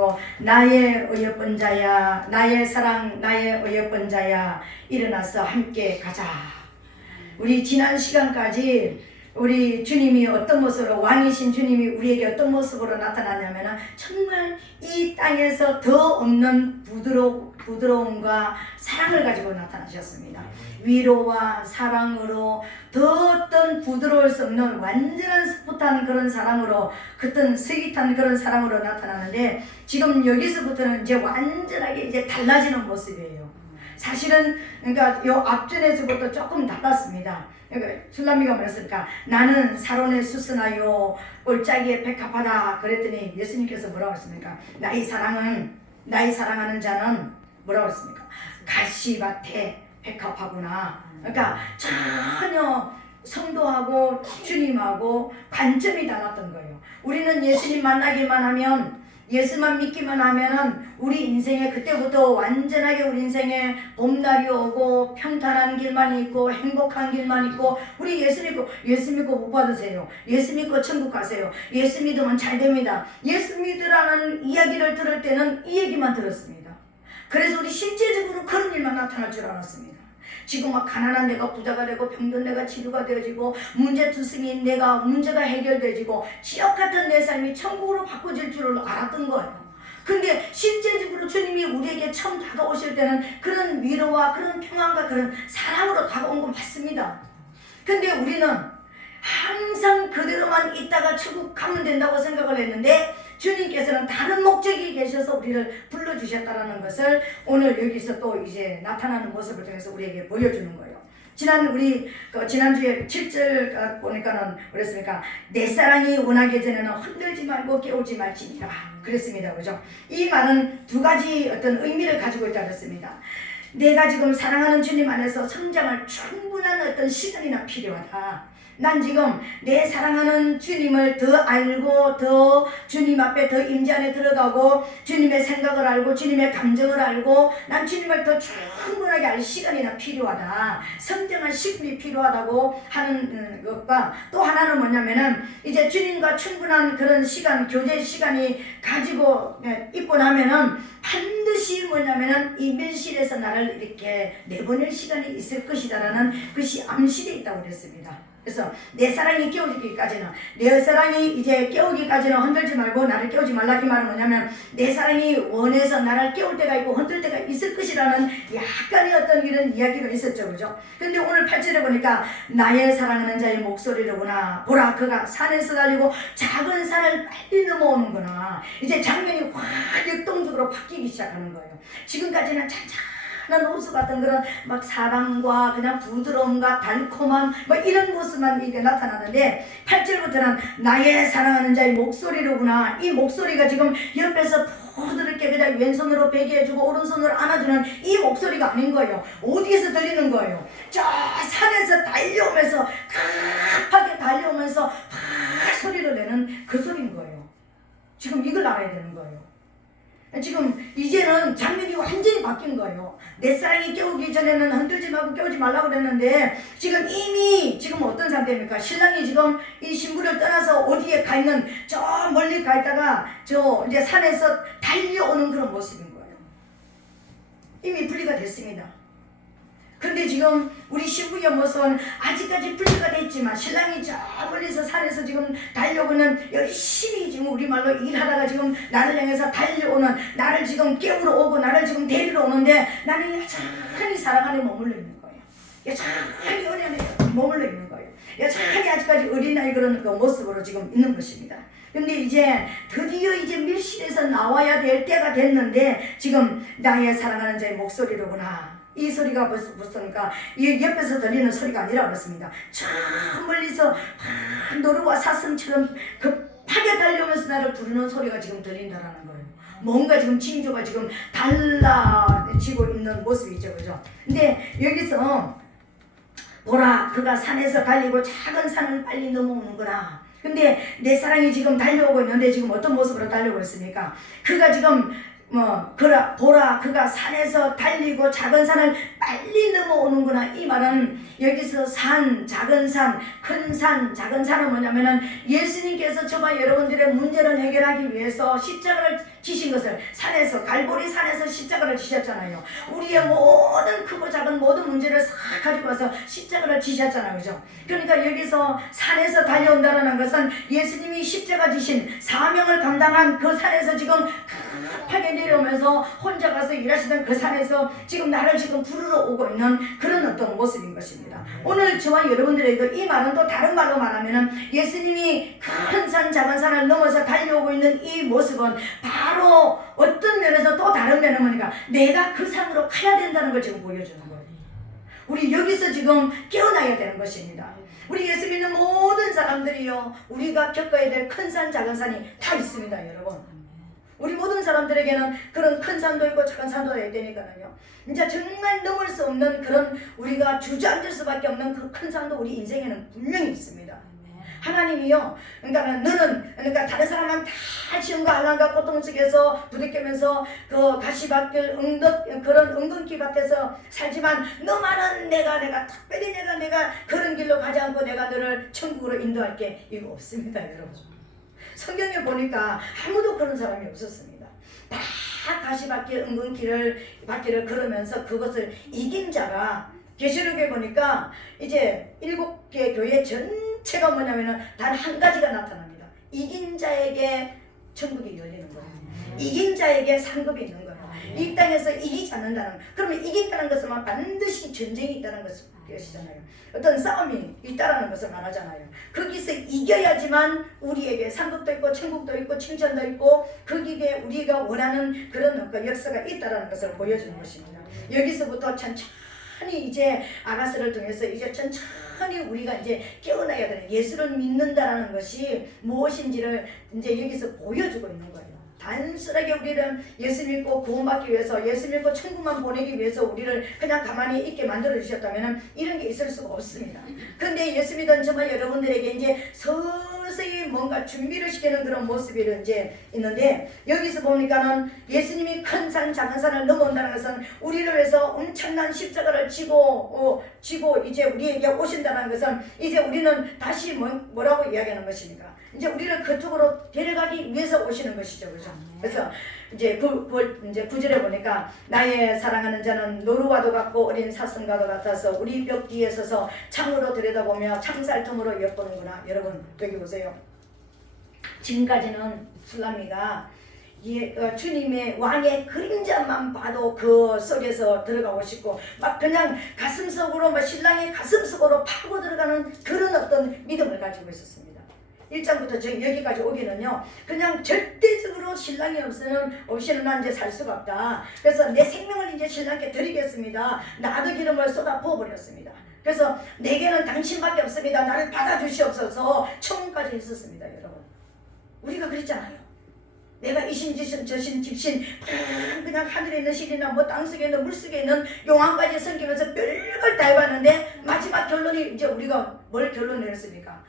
가지고 나의 어여쁜 자야, 나의 사랑, 나의 어여쁜 자야, 일어나서 함께 가자. 우리 지난 시간까지 우리 주님이 어떤 모습으로, 왕이신 주님이 우리에게 어떤 모습으로 나타나냐면 정말 이 땅에서 더 없는 부드러움과 사랑을 가지고 나타나셨습니다. 위로와 사랑으로 더 어떤 부드러울 수 없는 완전한 스포트한 그런 사랑으로, 그떤 스윗한 그런 사랑으로 나타나는데, 지금 여기서부터는 이제 완전하게 이제 달라지는 모습이에요. 사실은 그러니까 요 앞전에서부터 조금 달랐습니다. 그러니까 술람미가 뭐랬습니까? 나는 사론의 수선하여 올짜기에 백합하다 그랬더니 예수님께서 뭐라고 했습니까? 나의 사랑하는 자는 뭐라고 했습니까? 가시밭에 백합하구나. 그러니까 전혀 성도하고 주님하고 관점이 달랐던 거예요. 우리는 예수님 만나기만 하면, 예수만 믿기만 하면은 우리 인생에 그때부터 완전하게 우리 인생에 봄날이 오고 평탄한 길만 있고 행복한 길만 있고, 우리 예수 믿고 복 받으세요. 예수 믿고 천국 가세요. 예수 믿으면 잘 됩니다. 예수 믿으라는 이야기를 들을 때는 이 얘기만 들었습니다. 그래서 우리 실제적으로 그런 일만 나타날 줄 알았습니다. 지금 막 가난한 내가 부자가 되고 병든 내가 치료가 되어지고 문제투성이인 내가 문제가 해결되어지고 지옥 같은 내 삶이 천국으로 바꿔질 줄을 알았던 거예요. 근데 실제적으로 주님이 우리에게 처음 다가오실 때는 그런 위로와 그런 평안과 그런 사랑으로 다가온 거 맞습니다. 근데 우리는 항상 그대로만 있다가 천국 가면 된다고 생각을 했는데, 주님께서는 다른 목적이 계셔서 우리를 불러주셨다는 것을 오늘 여기서 또 이제 나타나는 모습을 통해서 우리에게 보여주는 거예요. 지난주에 7절 보니까는 그랬습니까? 내 사랑이 원하기 전에는 흔들지 말고 깨우지 말지니라 그랬습니다. 그죠? 이 말은 두 가지 어떤 의미를 가지고 있다고 했습니다. 내가 지금 사랑하는 주님 안에서 성장할 충분한 어떤 시간이나 필요하다. 난 지금 내 사랑하는 주님을 더 알고 더 주님 앞에 더 임재 안에 들어가고 주님의 생각을 알고 주님의 감정을 알고 난 주님을 더 충분하게 알 시간이나 필요하다. 성장할 시간이 필요하다고 하는 것과, 또 하나는 뭐냐면은 이제 주님과 충분한 그런 시간, 교제 시간이 가지고 있고 나면은 반드시 뭐냐면은 이 밀실에서 나를 이렇게 내보낼 시간이 있을 것이다라는 것이 암시되어 있다고 그랬습니다. 그래서 내 사랑이 깨우기까지는, 내 사랑이 이제 깨우기까지는 흔들지 말고 나를 깨우지 말라. 이 말은 뭐냐면 내 사랑이 원해서 나를 깨울 때가 있고 흔들 때가 있을 것이라는 약간의 어떤 이런 이야기가 있었죠. 그죠? 근데 오늘 8절에 보니까 나의 사랑하는 자의 목소리로구나. 보라, 그가 산에서 달리고 작은 산을 빨리 넘어오는구나. 이제 장면이 확 역동적으로 바뀌기 시작하는 거예요. 지금까지는 찬찬한 호수 같은 그런 막 사랑과 그냥 부드러움과 달콤함 뭐 이런 모습만 이게 나타나는데, 8절부터는 나의 사랑하는 자의 목소리로구나. 이 목소리가 지금 옆에서 부드럽게 그냥 왼손으로 베개해주고 오른손으로 안아주는 이 목소리가 아닌 거예요. 어디에서 들리는 거예요? 저 산에서 달려오면서 급하게 달려오면서 팍 소리를 내는 그 소리인 거예요. 지금 이걸 알아야 되는 거예요. 지금 이제는 장면이 완전히 바뀐 거예요. 내 사랑이 깨우기 전에는 흔들지 말고 깨우지 말라고 그랬는데, 지금 이미 지금 어떤 상태입니까? 신랑이 지금 이 신부를 떠나서 어디에 가 있는, 저 멀리 가 있다가 저 이제 산에서 달려오는 그런 모습인 거예요. 이미 분리가 됐습니다. 근데 지금 우리 신부의 모습은 아직까지 분리가 됐지만 신랑이 저 멀리서 산에서 지금 달려오는, 열심히 지금 우리말로 일하다가 지금 나를 향해서 달려오는, 나를 지금 깨우러 오고 나를 지금 데리러 오는데 나는 여전히 사랑 안에 머물러 있는 거예요. 여전히 은혜 안에 머물러 있는 거예요. 여전히 아직까지 어린아이 그런 그 모습으로 지금 있는 것입니다. 근데 이제 드디어 이제 밀실에서 나와야 될 때가 됐는데, 지금 나의 사랑하는 자의 목소리로구나. 이 소리가 무엇입니까? 이 옆에서 들리는 소리가 아니라 그렇습니다. 저 멀리서 노루와 사슴처럼 급하게 달려오면서 나를 부르는 소리가 지금 들린다라는 거예요. 뭔가 지금 징조가 지금 달라지고 있는 모습이죠. 그죠? 근데 여기서 보라, 그가 산에서 달리고 작은 산을 빨리 넘어오는구나. 근데 내 사랑이 지금 달려오고 있는데 지금 어떤 모습으로 달려오고 있습니까? 그가 지금 보라, 그가 산에서 달리고 작은 산을 빨리 넘어오는구나. 이 말은 여기서 산, 작은 산, 큰 산, 작은 산은 뭐냐면은 예수님께서 저와 여러분들의 문제를 해결하기 위해서 십자가를 지신 것을 산에서 갈보리 산에서 십자가를 지셨잖아요. 우리의 모든 크고 작은 모든 문제를 싹 가지고 와서 십자가를 지셨잖아요. 그죠? 그러니까 여기서 산에서 달려온다는 것은 예수님이 십자가 지신 사명을 감당한 그 산에서 지금 급하게 내려오면서 혼자 가서 일하시던 그 산에서 지금 나를 지금 부르러 오고 있는 그런 어떤 모습인 것입니다. 오늘 저와 여러분들에게 이 말은 또 다른 말로 말하면은 예수님이 큰 산 작은 산을 넘어서 달려오고 있는 이 모습은 바로 어떤 면에서 또 다른 면은 뭐니까 내가 그 산으로 가야 된다는 걸 지금 보여주는 거예요. 우리 여기서 지금 깨어나야 되는 것입니다. 우리 예수 믿는 모든 사람들이요, 우리가 겪어야 될 큰 산 작은 산이 다 있습니다. 여러분, 우리 모든 사람들에게는 그런 큰 산도 있고 작은 산도 있어야 되니까요. 이제 정말 넘을 수 없는 그런 우리가 주저앉을 수밖에 없는 그 큰 산도 우리 인생에는 분명히 있습니다. 하나님이요, 그러니까 다른 사람은 다 시험과 한란과 고통 속에서 부딪히면서 그 가시밭길 그런 은근기 밭에서 살지만 너만은 내가 특별히 내가 그런 길로 가지 않고 내가 너를 천국으로 인도할게, 이거 없습니다. 여러분, 성경에 보니까 아무도 그런 사람이 없었습니다. 다 가시밭길 밭길을 걸으면서 그것을 이긴 자가, 계시록에 보니까 이제 7개 교회 전체가 뭐냐면은 단 한 가지가 나타납니다. 이긴 자에게 천국이 열리는 거예요. 이긴 자에게 상급이 있는 거예요. 이 땅에서 이기지 않는다는, 그러면 이긴다는 것은 반드시 전쟁이 있다는 것이잖아요. 어떤 싸움이 있다는 것을 말하잖아요. 거기서 이겨야지만 우리에게 상급도 있고 천국도 있고 칭찬도 있고 거기에 우리가 원하는 그런 역사가 있다는 것을 보여주는 것입니다. 여기서부터 천천히 이제 아가스를 통해서 이제 천천히 우리가 이제 깨어나야 되는, 예수를 믿는다라는 것이 무엇인지를 이제 여기서 보여주고 있는 거예요. 단순하게 우리는 예수 믿고 구원받기 위해서, 예수 믿고 천국만 보내기 위해서 우리를 그냥 가만히 있게 만들어 주셨다면 이런 게 있을 수가 없습니다. 근데 예수 믿은 정말 여러분들에게 이제 서서히 뭔가 준비를 시키는 그런 모습이 이제 있는데, 여기서 보니까는 예수님이 큰 산 작은 산을 넘어온다는 것은 우리를 위해서 엄청난 십자가를 지고 이제 우리에게 오신다는 것은 이제 우리는 다시 뭐라고 이야기하는 것입니까? 이제 우리를 그쪽으로 데려가기 위해서 오시는 것이죠. 그죠? 그래서 이제 9절에 보니까 나의 사랑하는 자는 노루와도 같고 어린 사슴과도 같아서 우리 벽 뒤에 서서 창으로 들여다보며 창살통으로 엿보는구나. 여러분, 여기 보세요. 지금까지는 술람이가 주님의 왕의 그림자만 봐도 그 속에서 들어가고 싶고 막 그냥 가슴속으로 신랑의 가슴속으로 파고 들어가는 그런 어떤 믿음을 가지고 있었습니다. 1장부터 여기까지 오기는요, 그냥 절대적으로 신랑이 없이는 난 이제 살 수가 없다. 그래서 내 생명을 이제 신랑께 드리겠습니다. 나도 기름을 쏟아 부어버렸습니다. 그래서 내게는 당신밖에 없습니다. 나를 받아주시옵소서. 청혼까지 했었습니다. 여러분, 우리가 그랬잖아요. 내가 이신 저신 집신 그냥 하늘에 있는 신이나 땅속에 있는 물속에 있는 용왕까지 섬기면서 별걸 다 해봤는데 마지막 결론이 이제 우리가 뭘 결론을 내렸습니까?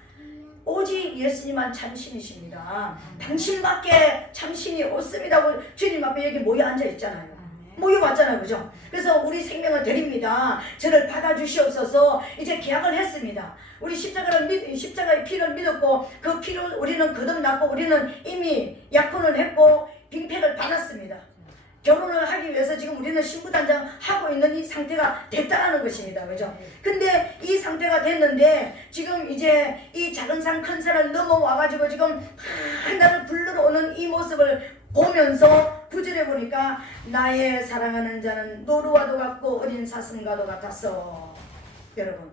오직 예수님만 참신이십니다. 당신밖에 참신이 없습니다고 주님 앞에 여기 모여 앉아 있잖아요. 모여왔잖아요. 그죠? 그래서 우리 생명을 드립니다. 저를 받아주시옵소서. 이제 계약을 했습니다. 우리 십자가의 피를 믿었고 그 피로 우리는 거듭났고 우리는 이미 약혼을 했고 빙패를 받았습니다. 결혼을 하기 위해서 지금 우리는 신부단장 하고 있는 이 상태가 됐다는 것입니다. 그죠? 근데 이 상태가 됐는데 지금 이제 이 작은 산 큰 산을 넘어와가지고 지금 나를 불러러 오는 이 모습을 보면서 9절에 보니까 나의 사랑하는 자는 노루와도 같고 어린 사슴과도 같았어. 여러분,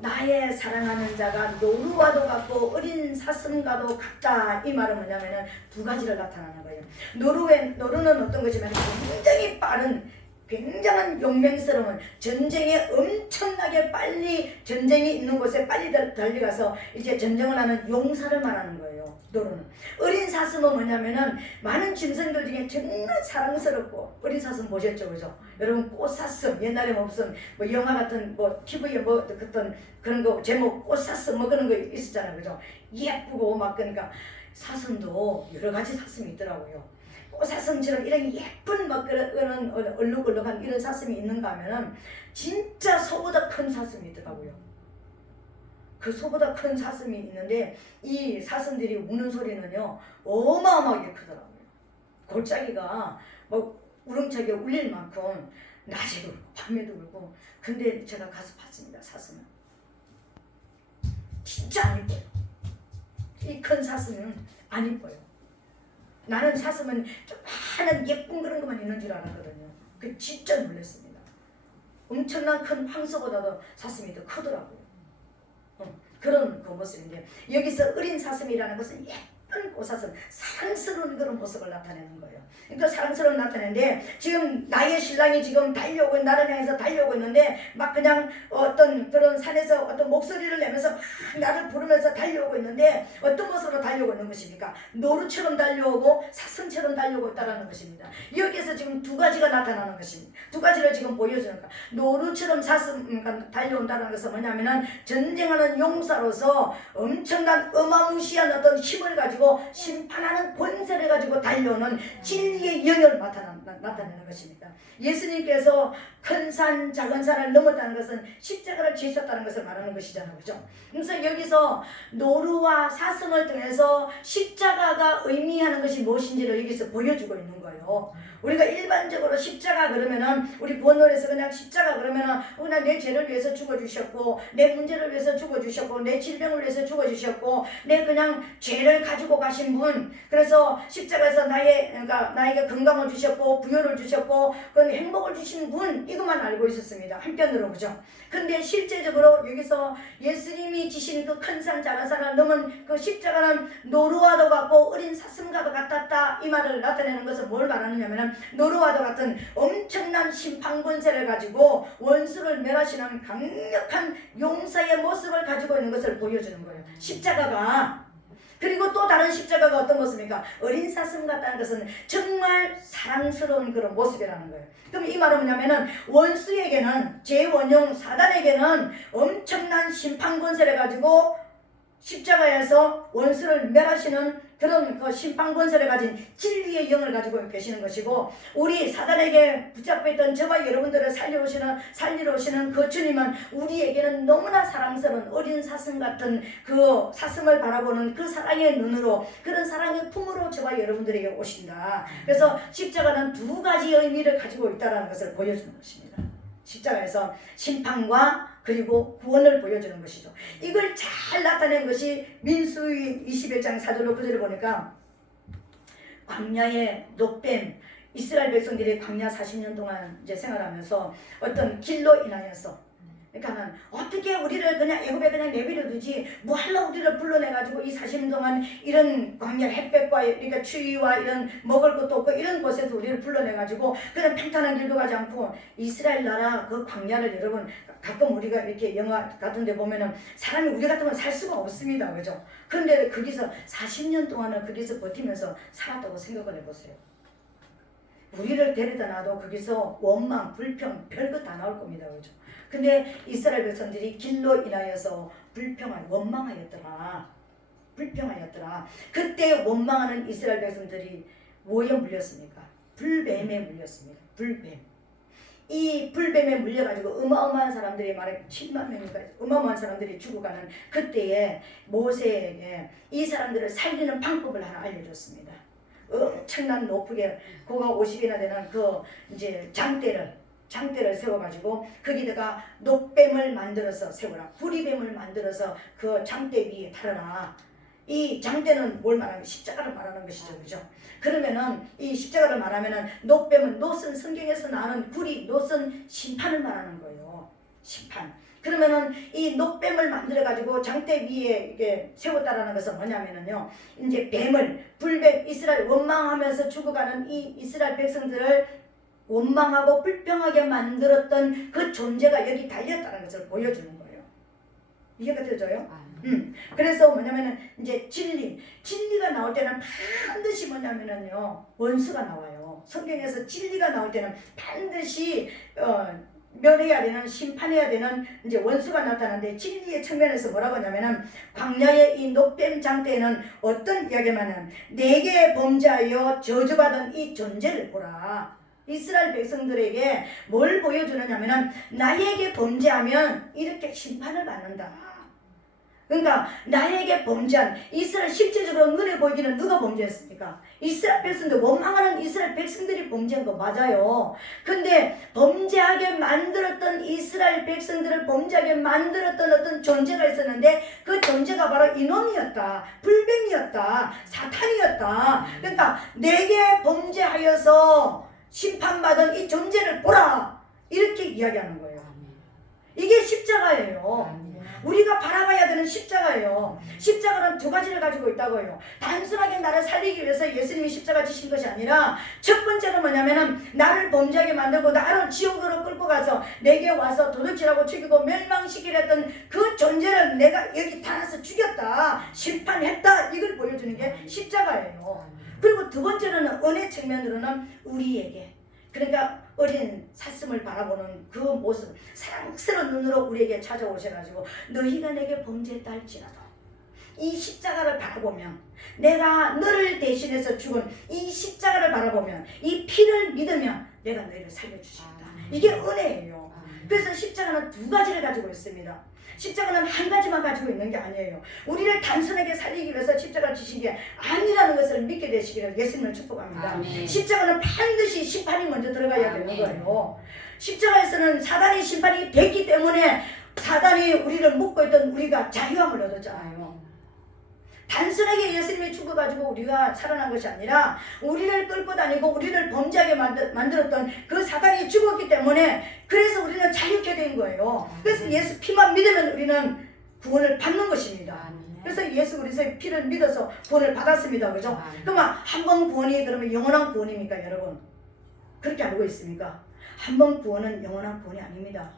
나의 사랑하는 자가 노루와도 같고 어린 사슴과도 같다. 이 말은 뭐냐면은 두 가지를 나타나는 거예요. 노루는 어떤 것이냐면 굉장히 빠른, 굉장한 용맹스러운, 전쟁에 엄청나게 빨리, 전쟁이 있는 곳에 빨리 달려가서 이제 전쟁을 하는 용사를 말하는 거예요. 노루는. 어린 사슴은 뭐냐면은 많은 짐승들 중에 정말 사랑스럽고, 어린 사슴 보셨죠? 그죠? 여러분, 꽃사슴, 옛날에 무슨 영화 같은 TV에 그런 거 제목 꽃사슴 그런 거 있었잖아요. 그죠? 예쁘고 막, 그러니까 사슴도 여러 가지 사슴이 있더라고요. 꽃사슴처럼 이런 예쁜 그런 얼룩얼룩한 이런 사슴이 있는가 하면은 진짜 소보다 큰 사슴이 있더라고요. 그 소보다 큰 사슴이 있는데 이 사슴들이 우는 소리는요 어마어마하게 크더라고요. 골짜기가 뭐 우렁차게 울릴 만큼 낮에도 울고 밤에도 울고. 근데 제가 가서 봤습니다. 사슴은 진짜 안 이뻐요. 이 큰 사슴은 안 이뻐요. 나는 사슴은 조그마한 예쁜 그런 것만 있는 줄 알았거든요. 그 진짜 놀랐습니다. 엄청난 큰 황소보다도 사슴이 더 크더라고요. 그런 그 모습인데, 여기서 어린 사슴이라는 것은 예쁜 고사슴, 사랑스러운 그런 모습을 나타내는 거예요. 그러니까 사랑스러운 나타내는데, 지금 나의 신랑이 지금 달려오고 나를 향해서 달려오고 있는데, 막 그냥 어떤 그런 산에서 어떤 목소리를 내면서 막 나를 부르면서 달려오고 있는데, 어떤 모습으로 달려오고 있는 것입니까? 노루처럼 달려오고 사슴처럼 달려오고 있다는 것입니다. 여기서 지금 두 가지가 나타나는 것입니다. 두 가지를 지금 보여주는 거. 노루처럼 사슴 달려온다는 것은 뭐냐면은 전쟁하는 용사로서 엄청난 어마무시한 어떤 힘을 가지고 심판하는 권세를 가지고 달려오는 진리의 영역을 나타내는 것입니다. 예수님께서 큰 산 작은 산을 넘었다는 것은 십자가를 지셨다는 것을 말하는 것이잖아요. 그죠? 그래서 여기서 노루와 사슴을 통해서 십자가가 의미하는 것이 무엇인지를 여기서 보여주고 있는 거예요. 우리가 일반적으로 십자가 그러면은, 우리 구원론에서 그냥 십자가 그러면은 그냥 내 죄를 위해서 죽어주셨고, 내 문제를 위해서 죽어주셨고, 내 질병을 위해서 죽어주셨고, 내 그냥 죄를 가지고 가신 분, 그래서 십자가에서 나에게 건강을 주셨고 부여를 주셨고 그 행복을 주신 분, 이것만 알고 있었습니다. 한편으로. 그죠? 근데 실제적으로 여기서 예수님이 지신 그 큰 산 작은 산을 넘은 그 십자가는 노루와도 같고 어린 사슴과도 같았다, 이 말을 나타내는 것은 뭘 말하느냐면, 노루와도 같은 엄청난 심판 권세를 가지고 원수를 멸하시는 강력한 용사의 모습을 가지고 있는 것을 보여주는 거예요, 십자가가. 그리고 또 다른 십자가가 어떤 모습입니까? 어린 사슴 같다는 것은 정말 사랑스러운 그런 모습이라는 거예요. 그럼 이 말은 뭐냐면은, 원수에게는, 제 원형 사단에게는 엄청난 심판 권세를 가지고 십자가에서 원수를 멸하시는 그런 그 심판 권세를 가진 진리의 영을 가지고 계시는 것이고, 우리 사단에게 붙잡혀 있던 저와 여러분들을 살리러 오시는 그 주님은 우리에게는 너무나 사랑스러운 어린 사슴 같은 그 사슴을 바라보는 그 사랑의 눈으로, 그런 사랑의 품으로 저와 여러분들에게 오신다. 그래서 십자가는 두 가지 의미를 가지고 있다는 것을 보여주는 것입니다. 십자가에서 심판과 그리고 구원을 보여주는 것이죠. 이걸 잘 나타낸 것이 민수기 21장 4절로 9절을 보니까, 광야의 녹뱀, 이스라엘 백성들이 광야 40년 동안 이제 생활하면서 어떤 길로 인하여서, 그러니까는 어떻게 우리를 그냥 애굽에 그냥 내버려 두지, 뭐 하려고 우리를 불러내가지고 이 40년 동안 이런 광야 햇볕과 그러니까 추위와 이런 먹을 것도 없고 이런 곳에서 우리를 불러내가지고 그냥 평탄한 길도 가지 않고, 이스라엘 나라 그 광야를, 여러분 가끔 우리가 이렇게 영화 같은 데 보면은 사람이 우리 같으면 살 수가 없습니다. 그죠? 그런데 거기서 40년 동안을 거기서 버티면서 살았다고 생각을 해보세요. 우리를 데려다 놔도 거기서 원망, 불평, 별것 다 나올 겁니다. 그죠? 근데 이스라엘 백성들이 길로 인하여서 원망하였더라. 그때 원망하는 이스라엘 백성들이 뭐에 물렸습니까? 불뱀에 물렸습니다. 불뱀. 이 불뱀에 물려가지고 어마어마한 사람들이, 말해 7만 명인가 어마어마한 사람들이 죽어가는 그때에 모세에게 이 사람들을 살리는 방법을 하나 알려줬습니다. 엄청난 높게 고가 50이나 되는 그 이제 장대를 세워가지고 거기다가 녹뱀을 만들어서 세워라. 구리뱀을 만들어서 그 장대 위에 달아라. 이 장대는 뭘 말하는, 십자가를 말하는 것이죠. 그죠? 그러면은 이 십자가를 말하면은, 녹뱀은, 놋은 성경에서 나오는 놋은 심판을 말하는 거예요. 심판. 그러면은 이 녹뱀을 만들어 가지고 장대 위에 이게 세웠다라는 것은 뭐냐면은요, 이제 불뱀, 이스라엘 원망하면서 죽어가는 이 이스라엘 백성들을 원망하고 불평하게 만들었던 그 존재가 여기 달렸다는 것을 보여주는 거예요. 이해가 되져요? 그래서 뭐냐면은 이제 진리가 나올 때는 반드시 뭐냐면은요, 원수가 나와요. 성경에서 진리가 나올 때는 반드시 멸해야 되는, 심판해야 되는 이제 원수가 나타나는데, 진리의 측면에서 뭐라고 하냐면은, 광야의 이 녹뱀 장대에는 어떤 이야기만은, 내게 범죄하여 저주받은 이 존재를 보라. 이스라엘 백성들에게 뭘 보여주느냐면은, 나에게 범죄하면 이렇게 심판을 받는다. 그러니까 나에게 범죄한 이스라엘 실제적으로 눈에 보이기는 누가 범죄했습니까? 이스라엘 백성들, 원망하는 이스라엘 백성들이 범죄한 거 맞아요. 근데 범죄하게 만들었던 이스라엘 백성들을 범죄하게 만들었던 어떤 존재가 있었는데 그 존재가 바로 이놈이었다. 불뱀이었다. 사탄이었다. 그러니까 내게 범죄하여서 심판받은 이 존재를 보라. 이렇게 이야기하는 거예요. 이게 십자가예요. 우리가 바라봐야 되는 십자가예요. 십자가는 두 가지를 가지고 있다고요. 단순하게 나를 살리기 위해서 예수님이 십자가 지신 것이 아니라 첫 번째는 뭐냐면은 나를 범죄하게 만들고 나를 지옥으로 끌고 가서 내게 와서 도둑질하고 죽이고 멸망시키려 했던 그 존재를 내가 여기 달아서 죽였다. 심판했다. 이걸 보여주는 게 십자가예요. 그리고 두 번째는 은혜 측면으로는 우리에게, 그러니까 어린 사슴을 바라보는 그 모습, 사랑스러운 눈으로 우리에게 찾아오셔가지고 너희가 내게 범죄했다 할지라도 이 십자가를 바라보면, 내가 너를 대신해서 죽은 이 십자가를 바라보면, 이 피를 믿으면 내가 너희를 살려주시겠다. 이게 은혜예요. 그래서 십자가는 두 가지를 가지고 있습니다. 십자가는 한 가지만 가지고 있는 게 아니에요. 우리를 단순하게 살리기 위해서 십자가를 지신 게 아니라는 것을 믿게 되시기를 예수님을 축복합니다. 아멘. 십자가는 반드시 심판이 먼저 들어가야 되는 거예요. 십자가에서는 사단의 심판이 됐기 때문에 사단이 우리를 묶고 있던 우리가 자유함을 얻었잖아요. 단순하게 예수님이 죽어가지고 우리가 살아난 것이 아니라 우리를 끌고 다니고 우리를 범죄하게 만들었던 그 사단이 죽었기 때문에, 그래서 우리는 자유케 된 거예요. 그래서 예수 피만 믿으면 우리는 구원을 받는 것입니다. 그래서 예수 그리스도의 피를 믿어서 구원을 받았습니다. 그죠? 그러면 한 번 구원이 그러면 영원한 구원입니까, 여러분? 그렇게 알고 있습니까? 한 번 구원은 영원한 구원이 아닙니다.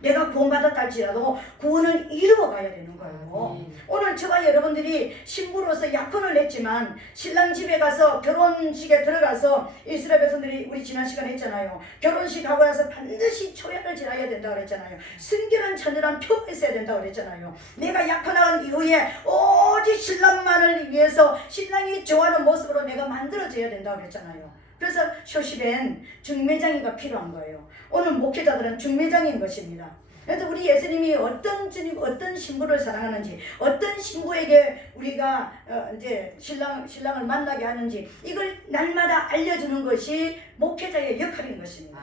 내가 구원받았다 할지라도 구원을 이루어 가야 되는 거예요. 오늘 저와 여러분들이 신부로서 약혼을 했지만 신랑 집에 가서 결혼식에 들어가서 이스라엘 백성들이 우리 지난 시간에 했잖아요. 결혼식 하고 나서 반드시 초약을 지나야 된다고 그랬잖아요. 순결한 천연한 표가 있어야 된다고 그랬잖아요. 내가 약혼한 이후에 오직 신랑만을 위해서 신랑이 좋아하는 모습으로 내가 만들어져야 된다고 그랬잖아요. 그래서 쇼시벤 중매장이가 필요한 거예요. 오늘 목회자들은 중매장인 것입니다. 그래서 우리 예수님이 어떤 주님, 어떤 신부를 사랑하는지, 어떤 신부에게 우리가 이제 신랑을 만나게 하는지, 이걸 날마다 알려주는 것이 목회자의 역할인 것입니다.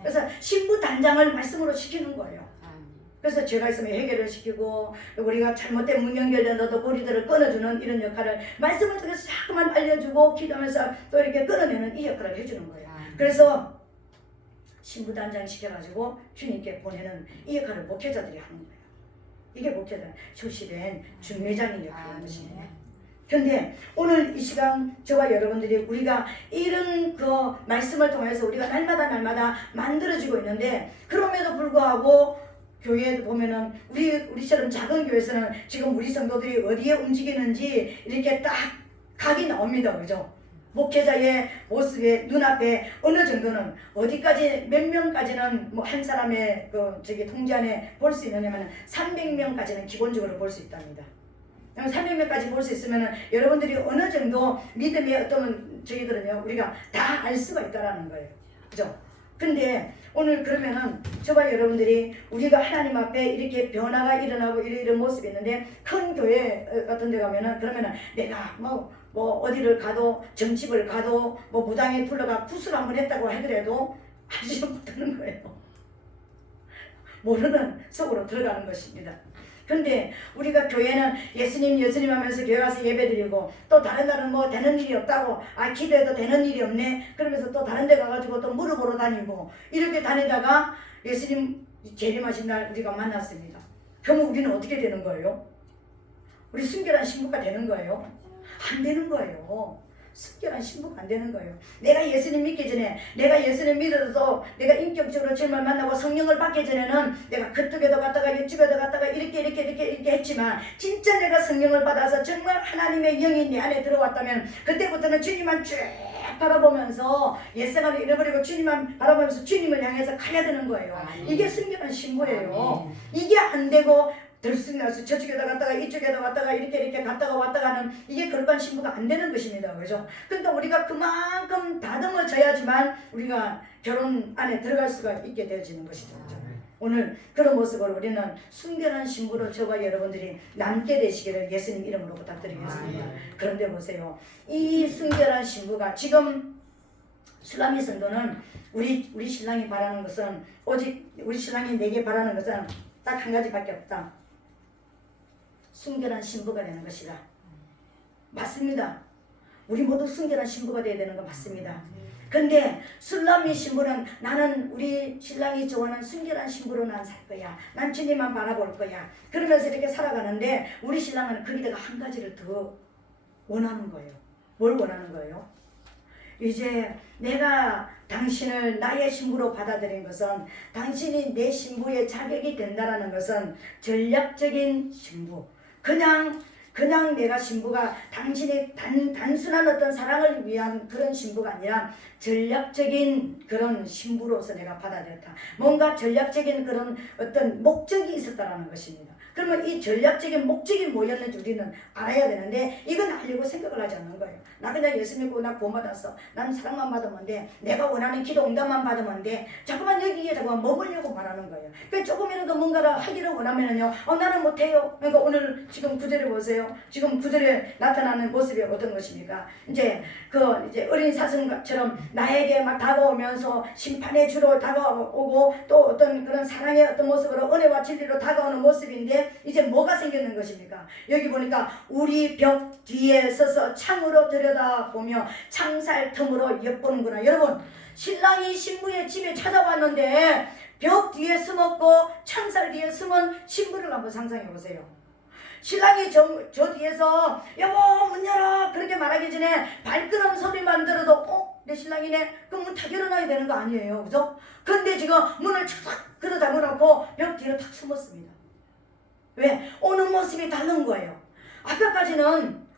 그래서 신부 단장을 말씀으로 시키는 거예요. 그래서 죄가 있으면 해결을 시키고, 우리가 잘못된 문연결된 너도 고리들을 끊어주는 이런 역할을 말씀을 통해서 자꾸만 알려주고 기도하면서 또 이렇게 끊어내는 이 역할을 해주는 거예요. 그래서 신부 단장 시켜가지고 주님께 보내는 이 역할을 목회자들이 하는 거예요. 이게 목회자, 초시된 중매장의 역할인 것입니다. 그런데 오늘 이 시간 저와 여러분들이 우리가 이런 그 말씀을 통해서 우리가 날마다 만들어지고 있는데, 그럼에도 불구하고 교회에 보면은 우리처럼 작은 교회에서는 지금 우리 성도들이 어디에 움직이는지 이렇게 딱 각이 나옵니다. 그죠? 목회자의 모습의 눈앞에 어느 정도는 어디까지 몇 명까지는 뭐 한 사람의 그 통제 안에 볼 수 있느냐면 300명까지는 기본적으로 볼 수 있답니다. 300명까지 볼 수 있으면은 여러분들이 어느 정도 믿음의 어떤 저기들은요 우리가 다 알 수가 있다라는 거예요. 그죠? 근데 오늘 그러면은 저와 여러분들이 우리가 하나님 앞에 이렇게 변화가 일어나고 이런 모습이 있는데, 큰 교회 같은 데 가면은 그러면은 내가 뭐 어디를 가도 정집을 가도 뭐 무당에 불러가 구슬 한번 했다고 하더라도 알지 못하는 거예요. 모르는 속으로 들어가는 것입니다. 근데 우리가 교회는 예수님 하면서 교회 가서 예배드리고, 또 다른 날은 뭐 되는 일이 없다고, 기도해도 되는 일이 없네 그러면서 또 다른 데 가가지고 또 물어보러 다니고, 이렇게 다니다가 예수님 재림하신 날 우리가 만났습니다. 그러면 우리는 어떻게 되는 거예요? 우리 순결한 신부가 되는 거예요? 안 되는 거예요. 순결한 신부가 안 되는 거예요. 내가 예수님 믿기 전에, 내가 예수님 믿어서 내가 인격적으로 주님을 만나고 성령을 받기 전에는 내가 그쪽에도 갔다가 이쪽에도 갔다가 이렇게 했지만, 진짜 내가 성령을 받아서 정말 하나님의 영이 내 안에 들어왔다면 그때부터는 주님만 쭉 바라보면서 옛생활을 잃어버리고 주님만 바라보면서 주님을 향해서 가야 되는 거예요. 이게 순결한 신부예요. 이게 안 되고 들쑥날쑥 저쪽에다 갔다가 이쪽에다 갔다가 이렇게 갔다가 왔다가 하는, 이게 거룩한 신부가 안 되는 것입니다. 그죠? 그러니까 우리가 그만큼 다듬어져야지만 우리가 결혼 안에 들어갈 수가 있게 되어지는 것이죠. 그죠? 오늘 그런 모습으로 우리는 순결한 신부로 저와 여러분들이 남게 되시기를 예수님 이름으로 부탁드리겠습니다. 그런데 보세요. 이 순결한 신부가 지금 술라미 성도는 우리 신랑이 바라는 것은 오직 우리 신랑이 내게 바라는 것은 딱 한 가지밖에 없다. 순결한 신부가 되는 것이다. 맞습니다. 우리 모두 순결한 신부가 되어야 되는 거 맞습니다. 근데 술라미 신부는 나는 우리 신랑이 좋아하는 순결한 신부로 난 살 거야. 난 주님만 바라볼 거야. 그러면서 이렇게 살아가는데 우리 신랑은 거기다가 한 가지를 더 원하는 거예요. 뭘 원하는 거예요? 이제 내가 당신을 나의 신부로 받아들인 것은 당신이 내 신부의 자격이 된다라는 것은 전략적인 신부. 그냥 내가 신부가 당신의 단순한 어떤 사랑을 위한 그런 신부가 아니라 전략적인 그런 신부로서 내가 받아들였다. 뭔가 전략적인 그런 어떤 목적이 있었다라는 것입니다. 그러면 이 전략적인 목적이 뭐였는지 우리는 알아야 되는데 이건 알려고 생각을 하지 않는 거예요. 나 그냥 예수 믿고 나 구원받았어. 난 사랑만 받으면 돼. 내가 원하는 기도 응답만 받으면 돼. 자꾸만 여기에 자꾸만 머물려고 말하는 거예요. 그러니까 조금이라도 뭔가를 하기를 원하면은요. 나는 못해요. 그러니까 오늘 지금 구절에 보세요. 지금 구절에 나타나는 모습이 어떤 것입니까? 이제 어린 사슴처럼 나에게 막 다가오면서 심판의 주로 다가오고 또 어떤 그런 사랑의 어떤 모습으로 은혜와 진리로 다가오는 모습인데 이제 뭐가 생기는 것입니까? 여기 보니까 우리 벽 뒤에 서서 창으로 들여다보며 창살 틈으로 엿보는구나. 여러분 신랑이 신부의 집에 찾아왔는데 벽 뒤에 숨었고 창살 뒤에 숨은 신부를 한번 상상해 보세요. 신랑이 저 뒤에서 여보 문 열어 그렇게 말하기 전에 발걸음 소리만 들어도 내 신랑이네? 그럼 문 다 열어놔야 되는 거 아니에요, 그죠? 근데 지금 문을 촥 걸어 잠궈놓고 벽 뒤로 탁 숨었습니다. 왜? 오는 모습이 다른 거예요.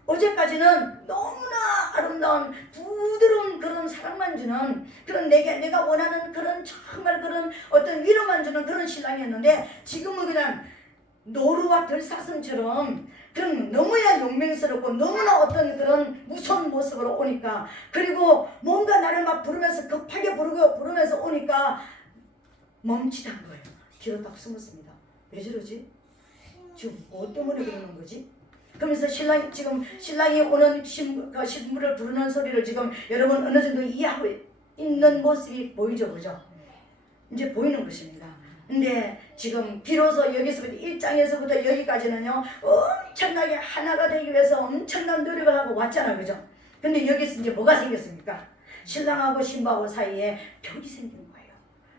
어제까지는 너무나 아름다운 부드러운 그런 사랑만 주는 그런 내가 원하는 그런 정말 그런 어떤 위로만 주는 그런 신랑이었는데 지금은 그냥 노루와 들사슴처럼 그런 너무나 용맹스럽고 너무나 어떤 그런 무서운 모습으로 오니까 그리고 뭔가 나를 막 부르면서 급하게 부르면서 오니까 멈칫한 거예요. 뒤로 딱 숨었습니다. 왜 저러지? 지금 뭐 때문에 그러는 거지? 그러면서 신랑이 오는 신부를 부르는 소리를 지금 여러분 어느 정도 이해하고 있는 모습이 보이죠, 그죠? 이제 보이는 것입니다. 근데 지금 비로소 여기서부터 1장에서부터 여기까지는요 엄청나게 하나가 되기 위해서 엄청난 노력을 하고 왔잖아요, 그죠? 근데 여기서 이제 뭐가 생겼습니까? 신랑하고 신부하고 사이에 벽이 생긴 거예요.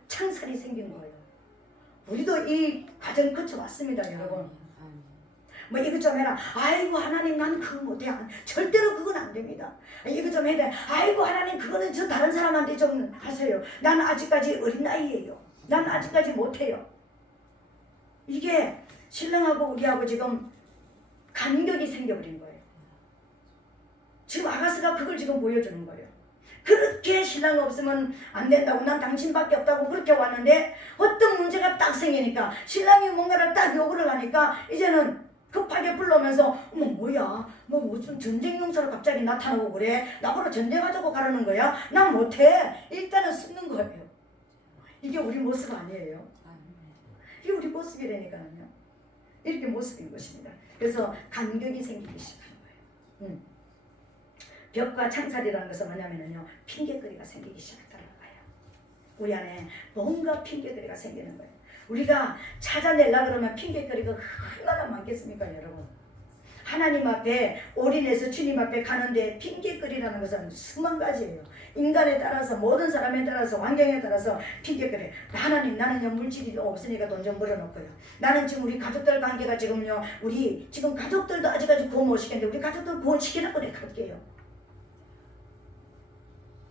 창살이 생긴 거예요. 우리도 이 과정 거쳐왔습니다, 여러분. 뭐 이것 좀 해라. 아이고 하나님 난 그거 못해. 절대로 그건 안 됩니다. 이것 좀 해야 돼. 아이고 하나님 그거는 저 다른 사람한테 좀 하세요. 난 아직까지 어린 나이예요. 난 아직까지 못해요. 이게 신랑하고 우리하고 지금 간격이 생겨버린 거예요. 지금 아가스가 그걸 지금 보여주는 거예요. 그렇게 신랑 없으면 안 된다고 난 당신밖에 없다고 그렇게 왔는데 어떤 문제가 딱 생기니까 신랑이 뭔가를 딱 요구를 하니까 이제는 급하게 불러오면서 뭐야 무슨 전쟁 용사로 갑자기 나타나고 그래. 나보러 전쟁하자고 가라는 거야. 난 못해. 일단은 숨는 거예요. 이게 우리 모습 아니에요. 이게 우리 모습이라니까요. 이렇게 모습인 것입니다. 그래서 간격이 생기기 시작하는 거예요. 벽과 창살이라는 것은 뭐냐면요 핑계거리가 생기기 시작하는 거예요. 우리 안에 뭔가 핑계거리가 생기는 거예요. 우리가 찾아내려고 그러면 핑계거리가 얼마나 많겠습니까, 여러분? 하나님 앞에 올인해서 주님 앞에 가는데 핑계거리라는 것은 수만 가지예요. 인간에 따라서 모든 사람에 따라서 환경에 따라서 핑계거리. 하나님 나는요 물질이 없으니까 돈 좀 벌어놓고요. 나는 지금 우리 가족들 관계가 지금요 우리 지금 가족들도 아직까지 구원 못 시켰는데 우리 가족들 구원 시키라고 내가 갈게요.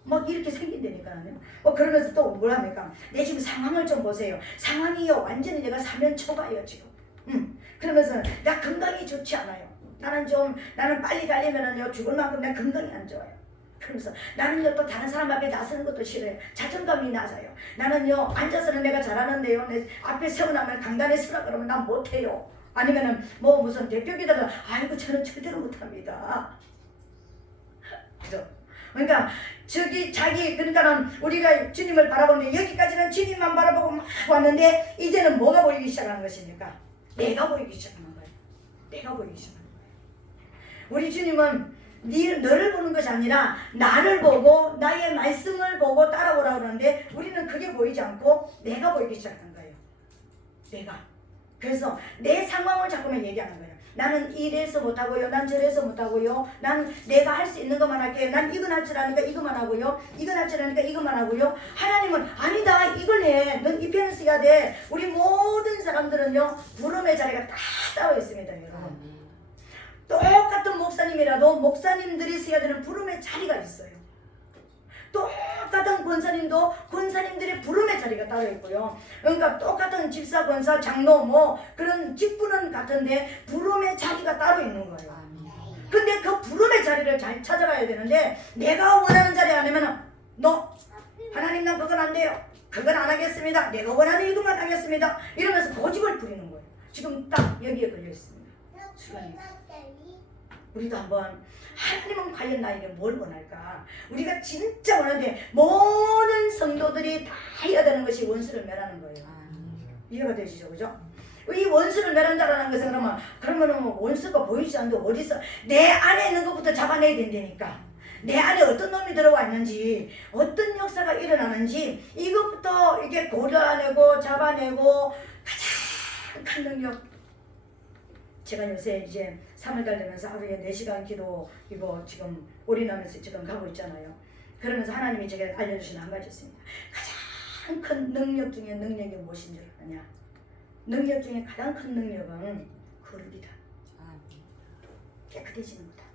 막 이렇게 생긴다니까요. 그러면서 또 뭘 합니까? 내 지금 상황을 좀 보세요. 상황이요 완전히 내가 사면 초과예요 지금. 그러면서 나 건강이 좋지 않아요. 나는 빨리 달리면은요 죽을 만큼 내 건강이 안 좋아요. 그러면서 나는요 또 다른 사람 앞에 나서는 것도 싫어요. 자존감이 낮아요. 나는요 앉아서는 내가 잘하는데요 내 앞에 세워놓으면 강단에 서라 그러면 난 못해요. 아니면은 뭐 무슨 대표기다가 아이고 저는 절대로 못합니다. 그죠? 그러니까 저기 자기 그러니까는 우리가 주님을 바라보는데 여기까지는 주님만 바라보고 막 왔는데 이제는 뭐가 보이기 시작하는 것입니까? 내가 보이기 시작하는 거예요. 내가 보이기 시작하는 거예요. 우리 주님은 너를 보는 것이 아니라 나를 보고 나의 말씀을 보고 따라오라고 그러는데 우리는 그게 보이지 않고 내가 보이기 시작하는 거예요. 내가. 그래서 내 상황을 자꾸만 얘기하는 거예요. 나는 이래서 못하고요. 난 저래서 못하고요. 난 내가 할 수 있는 것만 할게요. 난 이건 할 줄 아니까 이것만 하고요. 이건 할 줄 아니까 이것만 하고요. 하나님은 아니다. 이걸 해. 넌 이 편을 써야 돼. 우리 모든 사람들은요. 부름의 자리가 다 따로 있습니다. 여러분. 똑같은 목사님이라도 목사님들이 써야 되는 부름의 자리가 있어요. 똑같은 권사님도 권사님들의 부름의 자리가 따로 있고요. 그러니까 똑같은 집사, 권사, 장로 뭐 그런 직분은 같은데 부름의 자리가 따로 있는 거예요. 근데 그 부름의 자리를 잘 찾아가야 되는데 내가 원하는 자리 아니면 너 하나님 난 그건 안 돼요. 그건 안 하겠습니다. 내가 원하는 이것만 하겠습니다. 이러면서 고집을 부리는 거예요. 지금 딱 여기에 걸려 있습니다. 우리도 한번 하나님은 과연 나에게 뭘 원할까? 우리가 진짜 원하는데 모든 성도들이 다 해야 되는 것이 원수를 멸하는 거예요. 이해가 되시죠? 그죠? 이 원수를 멸한다라는 것은 그러면 원수가 보이지 않는데 어디서 내 안에 있는 것부터 잡아내야 된다니까. 내 안에 어떤 놈이 들어와 있는지 어떤 역사가 일어나는지 이것부터 이렇게 골라내고 잡아내고 가장 큰 능력. 제가 요새 이제 3월달 되면서 하루에 4시간 기도 이거 지금 올인하면서 지금 가고 있잖아요. 그러면서 하나님이 제게 알려주신 한 가지 있습니다. 가장 큰 능력 중에 능력이 무엇인 줄 아냐? 능력 중에 가장 큰 능력은 거룩이다. 깨끗해지는 거다.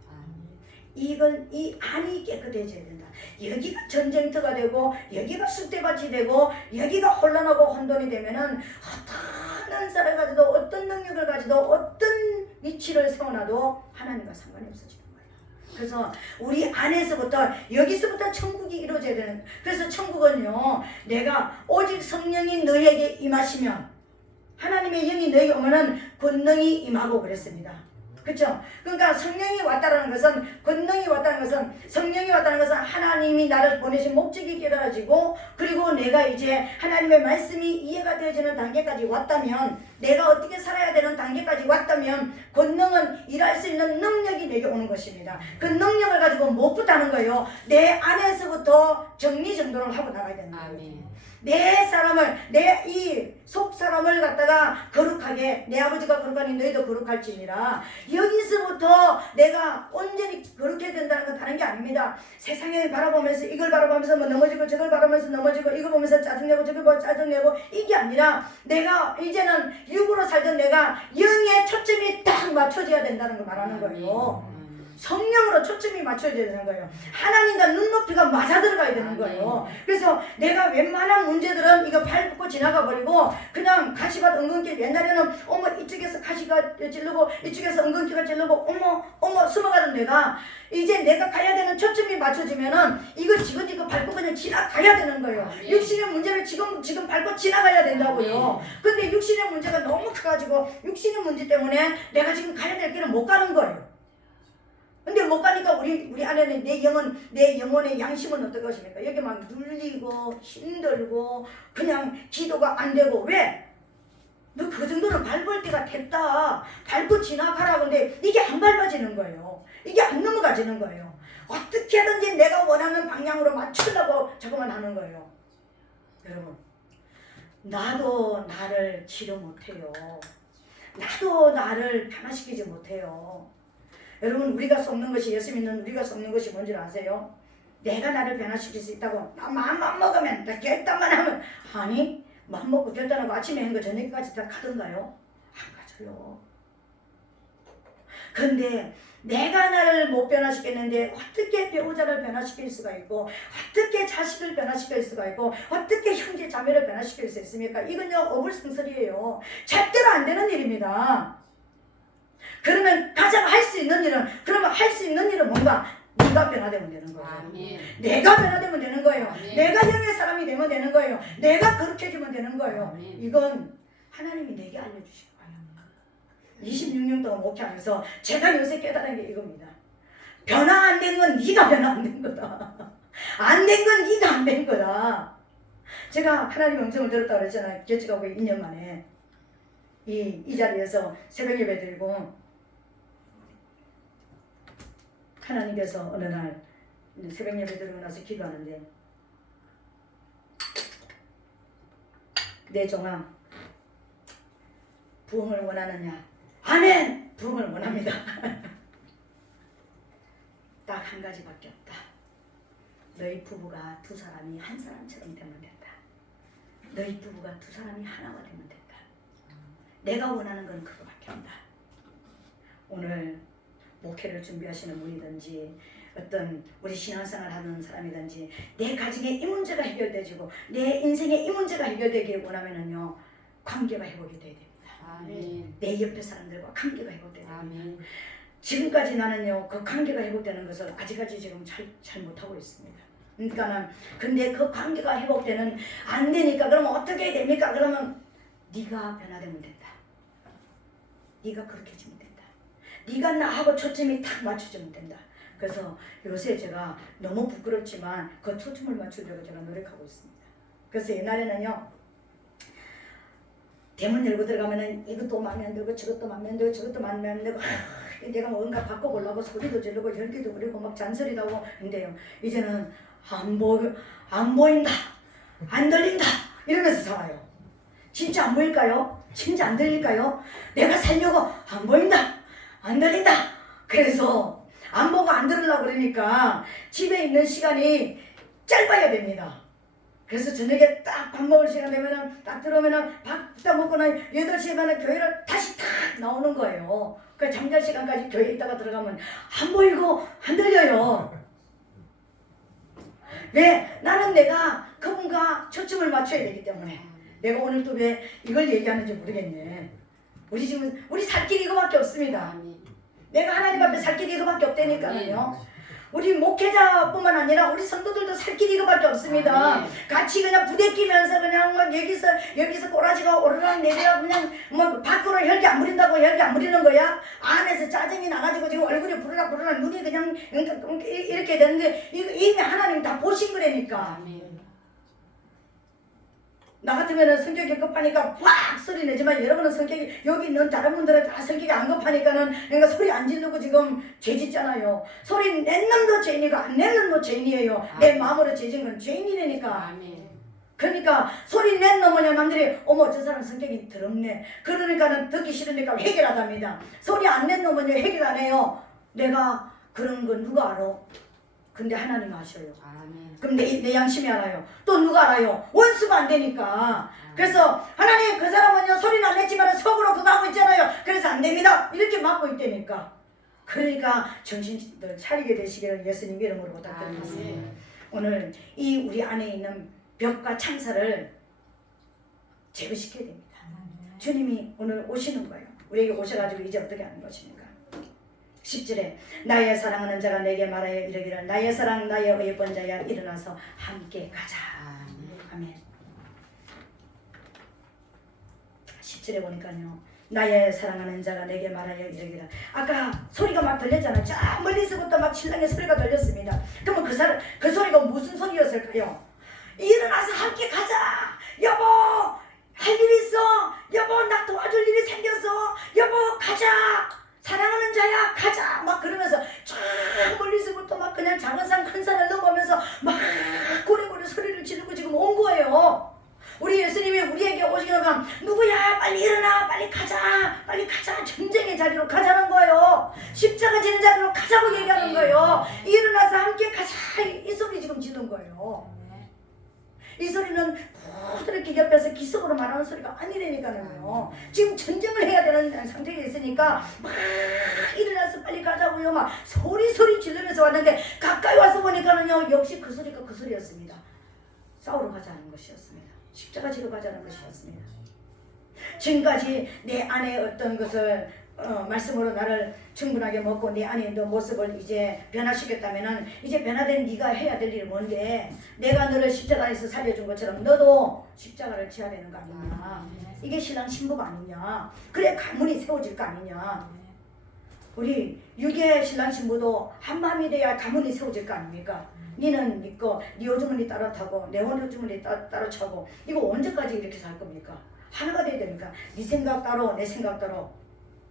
이건 이 안이 깨끗해져야 된다. 여기가 전쟁터가 되고 여기가 쑥대밭이 되고 여기가 혼란하고 혼돈이 되면은 어떤 은사를 가지도 어떤 능력을 가지도 어떤 위치를 세워놔도 하나님과 상관이 없어지는 거예요. 그래서 우리 안에서부터 여기서부터 천국이 이루어져야 되는. 그래서 천국은요, 내가 오직 성령이 너에게 임하시면 하나님의 영이 너에게 오면은 권능이 임하고 그랬습니다. 그렇죠? 그러니까 성령이 왔다는 것은 권능이 왔다는 것은 성령이 왔다는 것은 하나님이 나를 보내신 목적이 깨달아지고 그리고 내가 이제 하나님의 말씀이 이해가 되어지는 단계까지 왔다면 내가 어떻게 살아야 되는 단계까지 왔다면 권능은 일할 수 있는 능력이 내게 오는 것입니다. 그 능력을 가지고 무엇부터 하는 거예요? 내 안에서부터 정리정돈을 하고 나가야 되는 거예요. 내 사람을 내 이 속 사람을 갖다가 거룩하게 내 아버지가 거룩하니 너희도 거룩할지니라. 여기서부터 내가 온전히 거룩해야 된다는 건 다른 게 아닙니다. 세상을 바라보면서 이걸 바라보면서 뭐 넘어지고 저걸 바라보면서 넘어지고 이거 보면서 짜증내고 저걸 보고 짜증내고 이게 아니라 내가 이제는 육으로 살던 내가 영의 초점이 딱 맞춰져야 된다는 걸 말하는 거예요. 성령으로 초점이 맞춰져야 되는 거예요. 하나님과 눈높이가 맞아 들어가야 되는 거예요. 그래서 내가 웬만한 문제들은 이거 밟고 지나가 버리고 그냥 가시밭 은근길 옛날에는 어머 이쪽에서 가시가 찔르고 이쪽에서 은근기가 찔르고 어머 숨어가던 내가 이제 내가 가야 되는 초점이 맞춰지면은 이거 밟고 그냥 지나가야 되는 거예요. 육신의 문제를 지금 밟고 지나가야 된다고요. 근데 육신의 문제가 너무 커가지고 육신의 문제 때문에 내가 지금 가야 될 길은 못 가는 거예요. 근데 못 가니까 우리 안에는 내 영혼의 양심은 어떨 것입니까? 여기 막 눌리고 힘들고 그냥 기도가 안 되고 왜? 너 그 정도는 밟을 때가 됐다. 밟고 지나가라. 근데 이게 안 밟아지는 거예요. 이게 안 넘어가지는 거예요. 어떻게든지 내가 원하는 방향으로 맞추려고 자꾸만 하는 거예요. 여러분, 나도 나를 치료 못해요. 나도 나를 변화시키지 못해요. 여러분, 우리가 썩는 것이, 예수 믿는 우리가 썩는 것이 뭔지 아세요? 내가 나를 변화시킬 수 있다고 나 마음만 먹으면, 나 결단만 하면, 아니 마음 먹고 결단하고 아침에 한 거 저녁까지 다 가던가요? 안 가져요. 근데 내가 나를 못 변화시켰는데 어떻게 배우자를 변화시킬 수가 있고 어떻게 자식을 변화시킬 수가 있고 어떻게 형제 자매를 변화시킬 수 있습니까? 이건요 어불성설이에요. 절대로 안 되는 일입니다. 그러면 가장 할 수 있는 일은, 그러면 할 수 있는 일은 뭔가? 네가 변화되면 되는 거예요. 아멘. 내가 변화되면 되는 거예요. 아멘. 내가 영의 사람이 되면 되는 거예요. 내가 거룩해지면 되는 거예요. 아멘. 이건 하나님이 내게 알려주신 거예요. 26년 동안 목회하면서 제가 요새 깨달은 게 이겁니다. 변화 안 된 건 네가 변화 안 된 거다. 안 된 건 네가 안 된 거다. 제가 하나님의 음성을 들었다고 그랬잖아요. 개척하고 2년 만에 이 자리에서 새벽 예배 드리고, 하나님께서 어느 날 새벽 예배 드리고 나서 기도하는데, 내 종아 부흥을 원하느냐? 아멘! 부흥을 원합니다. 딱 한 가지밖에 없다. 너희 부부가 두 사람이 한 사람처럼 되면 된다. 너희 부부가 두 사람이 하나가 되면 된다. 내가 원하는 건 그거밖에 없다. 오늘 목회를 준비하시는 분이든지 어떤 우리 신앙생활 하는 사람이든지 내 가정에 이 문제가 해결되지고 내 인생에 이 문제가 해결되길 원하면은요, 관계가 회복이 돼야 됩니다. 아멘. 내 옆에 사람들과 관계가 회복돼야 됩니다. 아멘. 지금까지 나는요, 그 관계가 회복되는 것을 아직까지 지금 잘 못하고 있습니다. 그러니까는, 근데 그 관계가 회복되는, 안 되니까, 그러면 어떻게 해야 됩니까? 그러면 네가 변화되면 된다. 네가 그렇게 해주면 된다. 네가 나하고 초점이 탁 맞춰주면 된다. 그래서 요새 제가 너무 부끄럽지만 그 초점을 맞추려고 제가 노력하고 있습니다. 그래서 옛날에는요, 대문 열고 들어가면은 이것도 마음에 안 들고 저것도 마음에 안 들고 저것도 마음에 안 들고 내가 뭔가 바꿔보려고 소리도 지르고 열기도 부리고 막 잔소리도 하고. 근데요, 이제는 안 보인다, 안 들린다 이러면서 살아요. 진짜 안 보일까요? 진짜 안 들릴까요? 내가 살려고 안 보인다, 안 들린다. 그래서 안 보고 안 들으려고 그러니까 집에 있는 시간이 짧아야 됩니다. 그래서 저녁에 딱 밥 먹을 시간 되면은 딱 들어오면은 밥 딱 먹고 난 8시에 가는 교회를 다시 딱 나오는 거예요. 그 잠잘 시간까지 교회에 있다가 들어가면 안 보이고 안 들려요. 왜? 나는 내가 그분과 초점을 맞춰야 되기 때문에. 내가 오늘 또 왜 이걸 얘기하는지 모르겠네. 우리 살 길이 이거밖에 없습니다. 내가 하나님 앞에 살 길이 이거밖에 없다니까요. 우리 목회자뿐만 아니라 우리 성도들도 살 길이 이거밖에 없습니다. 같이 그냥 부대끼면서 그냥 막 여기서 꼬라지가 오르락 내리락 그냥 뭐 밖으로 혈기 안 부린다고 혈기 안 부리는 거야? 안에서 짜증이 나가지고 지금 얼굴이 부르락 눈이 그냥 이렇게 되는데 이미 하나님 다 보신 거라니까. 나 같으면은 성격이 급하니까 팍 소리 내지만 여러분은 성격이, 여기 있는 다른 분들은 다 성격이 안 급하니까는 그러니까 소리 안 지르고 지금 죄 짓잖아요. 소리 낸 놈도 죄인이고 안 낸 놈도 죄인이에요. 내 마음으로 죄진 건 죄인이라니까. 그러니까 소리 낸 놈은 남들이 어머 저 사람 성격이 더럽네. 그러니까는 듣기 싫으니까 해결하답니다. 소리 안 낸 놈은 해결 안 해요. 내가 그런 건 누가 알아? 근데 하나님 아셔요. 그럼 내 양심이 알아요. 또 누가 알아요? 원수가 안 되니까. 그래서 하나님 그 사람은요 소리는 안 냈지만 속으로 그거 하고 있잖아요. 그래서 안 됩니다. 이렇게 막고 있다니까. 그러니까 정신들 차리게 되시기를 예수님 이름으로 부탁드립니다. 오늘 이 우리 안에 있는 벽과 창살을 제거시켜야 됩니다. 주님이 오늘 오시는 거예요. 우리에게 오셔가지고 이제 어떻게 하는 것입니까? 10절에 나의 사랑하는 자가 내게 말하여 이르기를 나의 사랑 나의 의논 자야 일어나서 함께 가자. 아멘. 10절에 보니까요 나의 사랑하는 자가 내게 말하여 이르기를, 아까 소리가 막 들렸잖아요. 저 멀리서부터 막 신랑의 소리가 들렸습니다. 그러면 그 소리가 무슨 소리였을까요? 일어나서 함께 가자. 여보 할 일 있어. 여보 나 도와줄 일이 생겼어. 여보 가자. 사랑하는 자야 가자. 막 그러면서 쫙 멀리서부터 막 그냥 작은 산 큰 산을 넘어가면서 막 고래고래 소리를 지르고 지금 온 거예요. 우리 예수님이 우리에게 오시면 누구야 빨리 일어나 빨리 가자 빨리 가자 전쟁의 자리로 가자는 거예요. 십자가 지는 자리로 가자고 얘기하는 거예요. 일어나서 함께 가자 이 소리 지금 지는 거예요. 이 소리는 부드럽게 옆에서 기속으로 말하는 소리가 아니라니까요. 지금 전쟁을 해야 되는 상태에 있으니까 막 일어나서 빨리 가자고요. 막 소리 지르면서 왔는데 가까이 와서 보니까는요 역시 그 소리가 그 소리였습니다. 싸우러 가자는 것이었습니다. 십자가 지러 가자는 것이었습니다. 지금까지 내 안에 어떤 것을 말씀으로 나를 충분하게 먹고 내 안에 있는 모습을 이제 변화시켰다면은 이제 변화된 네가 해야 될 일이 뭔데? 내가 너를 십자가에서 살려준 것처럼 너도 십자가를 지어야 되는 거 아니냐? 이게 신앙 신부가 아니냐? 그래 가문이 세워질 거 아니냐? 우리 유괴 신랑 신부도 한마음이 돼야 가문이 세워질 거 아닙니까? 니는 니꺼, 니 오주머니 따라 타고 내 오주머니 따라 차고 이거 언제까지 이렇게 살 겁니까? 하나가 돼야 됩니까? 니 생각 따로 내 생각 따로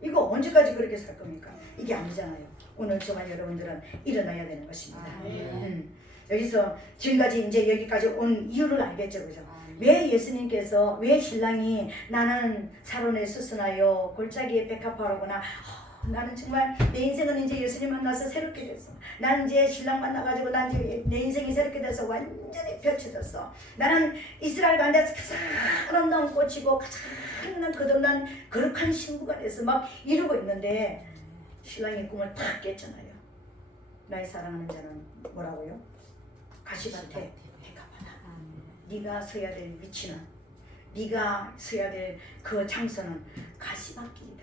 이거 언제까지 그렇게 살 겁니까? 이게 아니잖아요. 오늘 저만 여러분들은 일어나야 되는 것입니다. 여기서 지금까지 이제 여기까지 온 이유를 알겠죠, 그죠? 왜 예수님께서 왜 신랑이 나는 사론에 수순하여 골짜기에 백합화로구나. 나는 정말 내 인생은 이제 예수님 만나서 새롭게 됐어. 나는 이제 신랑 만나가지고 난 이제 내 인생이 새롭게 돼서 완전히 펼쳐졌어. 나는 이스라엘 가운데서 가장 아름다운 꽃이고 가장 거듭난 거룩한 신부가 돼서 막 이루고 있는데 신랑의 꿈을 탁 깼잖아요. 나의 사랑하는 자는 뭐라고요? 가시밭에 백합화다. 네가 서야 될 위치는 네가 서야 될 그 장소는 가시밭길이다.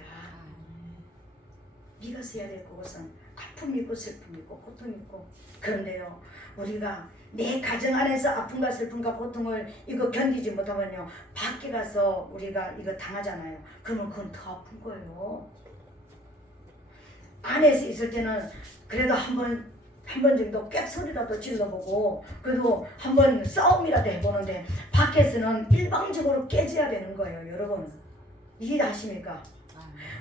네가 서야 될 그곳은 아픔이 있고 슬픔이 있고 고통이 있고 그런데요 우리가 내 가정 안에서 아픔과 슬픔과 고통을 이거 견디지 못하면요 밖에 가서 우리가 이거 당하잖아요. 그러면 그건 더 아픈 거예요. 안에서 있을 때는 그래도 한 번 정도 꽥 소리라도 질러보고 그래도 한번 싸움이라도 해보는데 밖에서는 일방적으로 깨져야 되는 거예요. 여러분 이해하십니까?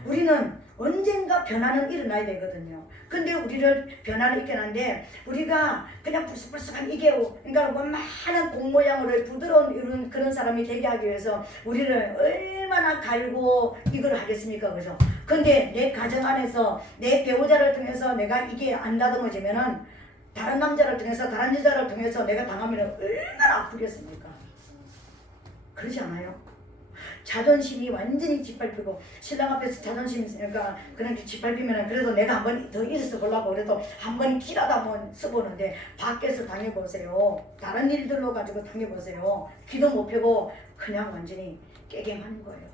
우리는 언젠가 변화는 일어나야 되거든요. 근데 우리를 변화를 일으키는데 우리가 그냥 불쑥불쑥한 이게 그러니까 원만한 공 모양으로 부드러운 이런 그런 사람이 되게 하기 위해서 우리를 얼마나 갈고 이걸 하겠습니까, 그죠? 근데 내 가정 안에서 내 배우자를 통해서 내가 이게 안 다듬어지면은 다른 남자를 통해서 다른 여자를 통해서 내가 당하면 얼마나 아프겠습니까? 그러지 않아요? 자존심이 완전히 짓밟히고 신랑 앞에서 자존심이 있으니까 그렇게 짓밟히면 그래도 내가 한 번 더 일어서 보려고 그래도 한 번 길하다 한번 써보는데 밖에서 당해보세요. 다른 일들로 가지고 당해보세요. 귀도 못 펴고 그냥 완전히 깨갱하는 거예요.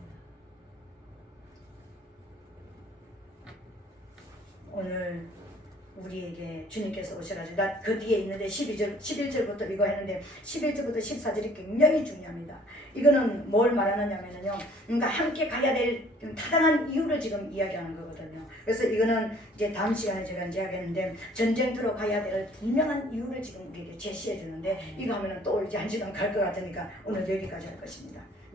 오늘 우리에게 주님께서 오셔가지고 나 그 뒤에 있는데 11절부터 이거 했는데 11절부터 14절이 굉장히 중요합니다. 이거는 뭘 말하느냐면요. 그러니까 함께 가야 될 타당한 이유를 지금 이야기하는 거거든요. 그래서 이거는 이제 다음 시간에 제가 이제 하겠는데 전쟁터로 가야 될 분명한 이유를 지금 우리에게 제시해 주는데 이거 하면은 또 이제 한 시간 갈 것 같으니까 오늘 여기까지 할 것입니다.